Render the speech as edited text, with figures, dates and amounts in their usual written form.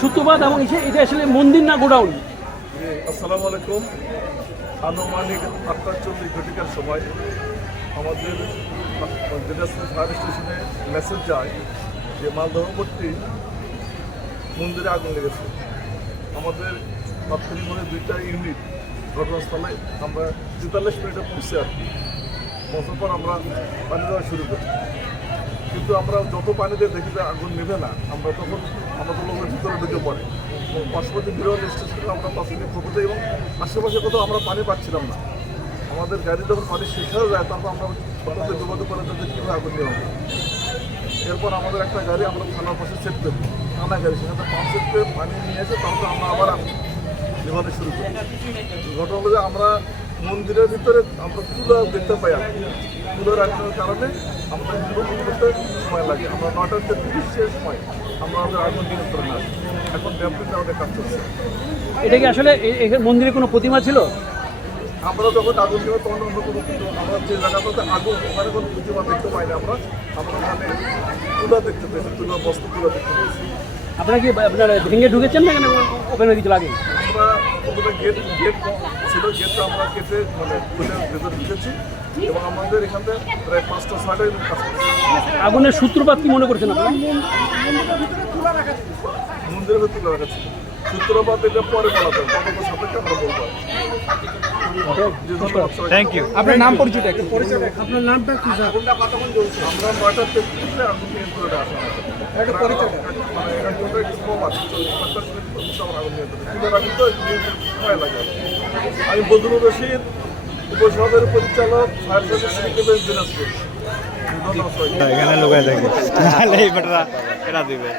সূত্রপাত এবং এটা আসলে মন্দির না গোডাউন। আসসালামু আলাইকুম। আনুমানিক 8:40 ঘটিকার সময় আমাদের দিনাজপুর ফায়ার স্টেশনে মেসেজ যায় যে মালদহবর্তী মন্দিরে আগুন লেগেছে। আমাদের তাৎক্ষণিকভাবে 2টা ইউনিট ঘটনাস্থলে আমরা 43 মিনিটে পৌঁছে আর কি। পৌঁছার পর আমরা পানি দেওয়া শুরু করি, কিন্তু আমরা যত পানি দিয়ে দেখি যে আগুন নেবে না, আমরা তখন আমাদের লোকের ভিতরে ঢুকে পড়ে এবং পার্শ্ববর্তী বিরল স্টেশনে আমরা 5 মিনিট পৌঁছতে এবং আশেপাশে কোথাও আমরা পানি পাচ্ছিলাম না। আমাদের গাড়ি যখন পানি শেষ হয়ে যায় তখন আমরা তাদের বিপদে পড়ে তাদের কীভাবে আগুন নেওয়া হবে। এরপর আমাদের একটা গাড়ি আমরা থানার পাশে সেট করি, থানা গাড়ি, সেখানে পাম্প সেট করে পানি নিয়ে এসে তারপর আমরা আবার নেভাতে শুরু করি। ঘটনা হলো যে আমরা মন্দিরের ভিতরে আমরা তুলো দেখতে পাই, তুলো রাখার কারণে আমরা করতে সময় লাগে। আমরা 9টার 30 সময় আমরা আমাদের আগুন নিয়ন্ত্রণে আসি। এখন ডেভেলপমেন্ট আমাদের কাজ চলছে। এটা কি আসলে মন্দিরে কোনো প্রতিমা ছিল? আমরা যখন আগুন দিব তখন অন্য কোনো আমরা যে জায়গাটাতে আগুন ওখানে কোনো প্রতিমা দেখতে পাই না। আমরা ওখানে তুলো দেখতে পেয়েছি, তুলো বস্তু তুলো দেখতে পেয়েছি। আপনারা কি আপনারা ভেঙে ঢুকেছেন না এখানে ওপেন হয়ে কিছু লাগে? আমরা ওখানে গেট ছিল, গেটটা আমরা কেটে খুলে ভেতরে ঢুকেছি এবং আমাদের এখান থেকে প্রায় 5টা 6টা কাজ করছি। আগুনের সূত্রপাত কি মনে করছেন আপনারা? মন্দিরের ভেতরে তুলে রাখা ছিল। সূত্রপাত এটা পরে বলা যাবে, তদন্ত সাপেক্ষে আমরা বলবো। Thank you. আপনার নাম পরিচয়টা একটু আপনার নামটা কি স্যার? আমরা 9টার 33-এ আগুন নিয়ন্ত্রণে আসা আমি বদরুর রশিদ, উপশহরের পরিচালক, ফায়ার সার্ভিস দিনাজপুর। এখানে লোক দেখে দিবে।